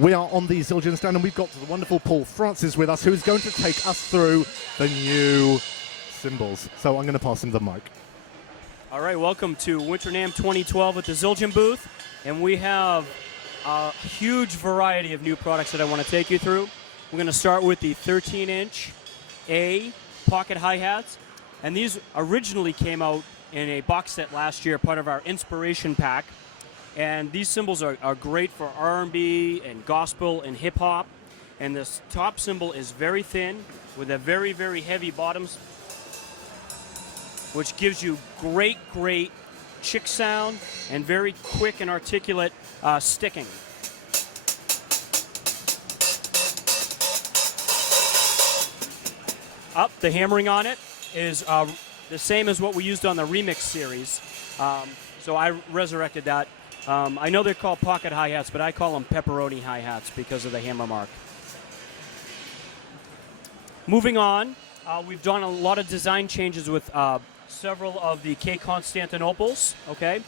We are on the Zildjian stand, and we've got the wonderful Paul Francis with us, who's going to take us through the new cymbals. So I'm going to pass him the mic. All right, welcome to Winter NAMM 2012 at the Zildjian booth, and we have a huge variety of new products that I want to take you through. We're going to start with the 13-inch A pocket hi-hats, and these originally came out in a box set last year, part of our Inspiration Pack. And these cymbals are great for R&B and gospel and hip-hop. And this top cymbal is very thin with a very, very heavy bottoms, which gives you great chick sound and very quick and articulate sticking. The hammering on it is the same as what we used on the Remix series. So I resurrected that. I know they're called pocket hi-hats, but I call them pepperoni hi-hats because of the hammer mark. Moving on, we've done a lot of design changes with several of the K Constantinoples, okay?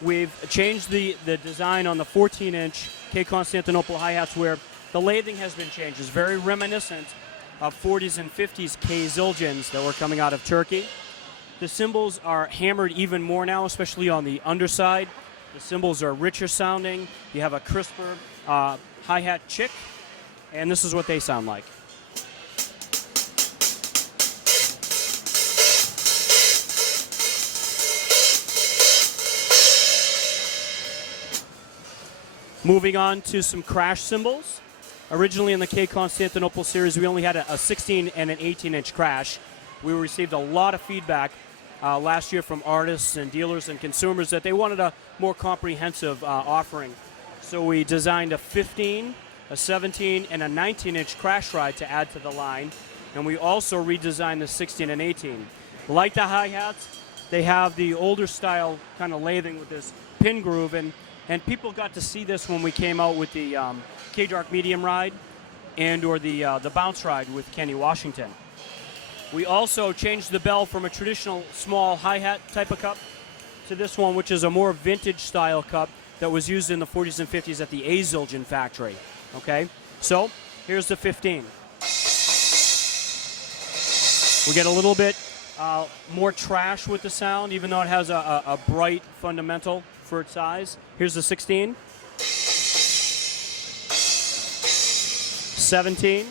We've changed the design on the 14-inch K Constantinople hi-hats where the lathing has been changed. It's very reminiscent of 40s and 50s K Zildjians that were coming out of Turkey. The cymbals are hammered even more now, especially on the underside. The cymbals are richer sounding. You have a crisper hi-hat chick, and this is what they sound like. Moving on to some crash cymbals. Originally in the K Constantinople series, we only had a 16 and an 18-inch crash. We received a lot of feedback last year from artists and dealers and consumers that they wanted a more comprehensive offering. So we designed a 15, a 17, and a 19-inch crash ride to add to the line. And we also redesigned the 16 and 18. Like the hi-hats, they have the older style kind of lathing with this pin groove. And people got to see this when we came out with the K-Dark Medium ride and or the bounce ride with Kenny Washington. We also changed the bell from a traditional small hi-hat type of cup to this one, which is a more vintage style cup that was used in the 40s and 50s at the A Zildjian factory. Okay, so here's the 15. We get a little bit more trash with the sound, even though it has a bright fundamental for its size. Here's the 16. 17.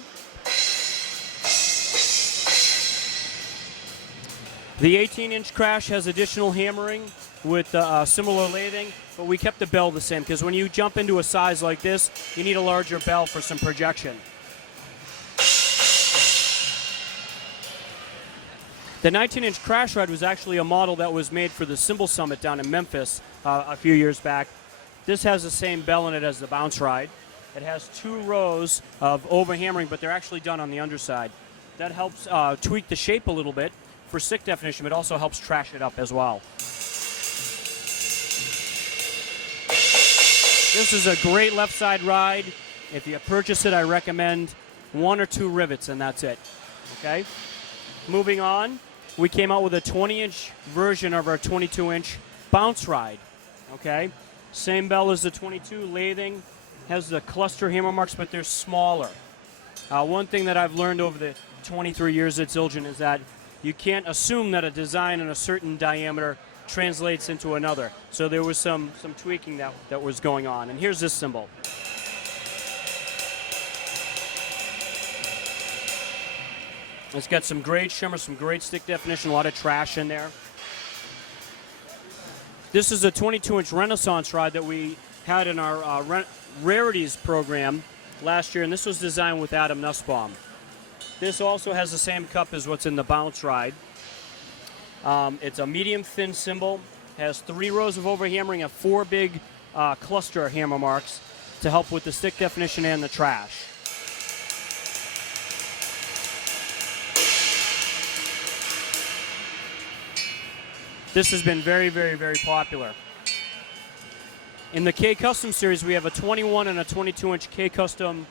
The 18-inch crash has additional hammering with similar lathing, but we kept the bell the same because when you jump into a size like this, you need a larger bell for some projection. The 19-inch crash ride was actually a model that was made for the Cymbal Summit down in Memphis a few years back. This has the same bell in it as the bounce ride. It has 2 rows of overhammering, but they're actually done on the underside. That helps tweak the shape a little bit for stick definition, but also helps trash it up as well. This is a great left side ride. If you purchase it, I recommend 1 or 2 rivets, and that's it. Okay? Moving on, we came out with a 20-inch version of our 22-inch bounce ride. Okay? Same bell as the 22, lathing, has the cluster hammer marks, but they're smaller. One thing that I've learned over the 23 years at Zildjian is that you can't assume that a design in a certain diameter translates into another. So there was some tweaking that was going on. And here's this cymbal. It's got some great shimmer, some great stick definition, a lot of trash in there. This is a 22-inch Renaissance ride that we had in our Rarities program last year, and this was designed with Adam Nussbaum. This also has the same cup as what's in the bounce ride. It's a medium thin cymbal, has 3 rows of overhammering and 4 big cluster hammer marks to help with the stick definition and the trash. This has been very, very, very popular. In the K Custom series, we have a 21 and a 22-inch K Custom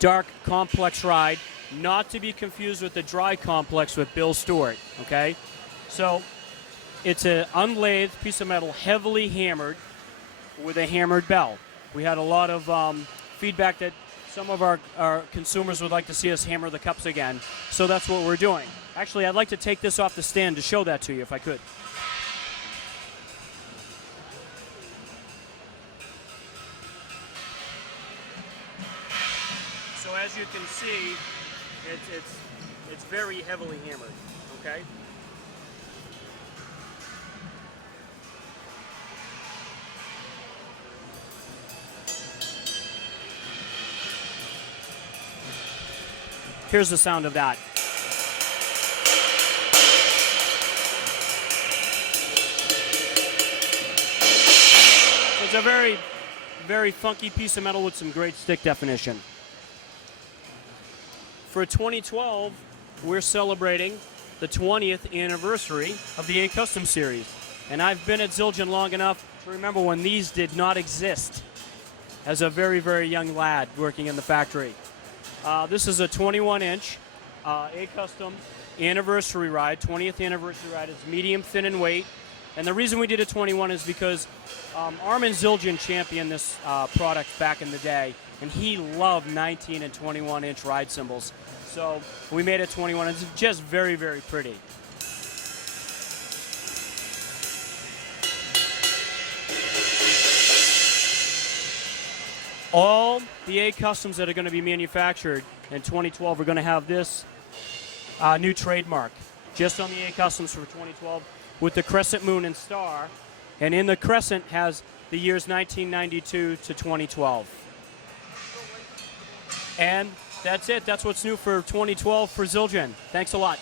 dark complex ride, not to be confused with the dry complex with Bill Stewart, okay? So it's an unlathed piece of metal, heavily hammered with a hammered bell. We had a lot of feedback that some of our consumers would like to see us hammer the cups again. So that's what we're doing. Actually, I'd like to take this off the stand to show that to you if I could. So as you can see, it's very heavily hammered, okay? Here's the sound of that. It's a very, very funky piece of metal with some great stick definition. For 2012, we're celebrating the 20th anniversary of the A Custom Series. And I've been at Zildjian long enough to remember when these did not exist as a very, very young lad working in the factory. This is a 21-inch A Custom anniversary ride, 20th anniversary ride. It's medium, thin in weight. And the reason we did a 21 is because Armin Zildjian championed this product back in the day, and he loved 19 and 21-inch ride cymbals. So we made it 21. It's just very, very pretty. All the A Customs that are going to be manufactured in 2012 are going to have this new trademark, just on the A Customs for 2012, with the crescent moon and star, and in the crescent has the years 1992 to 2012. And that's it. That's what's new for 2012 for Zildjian. Thanks a lot.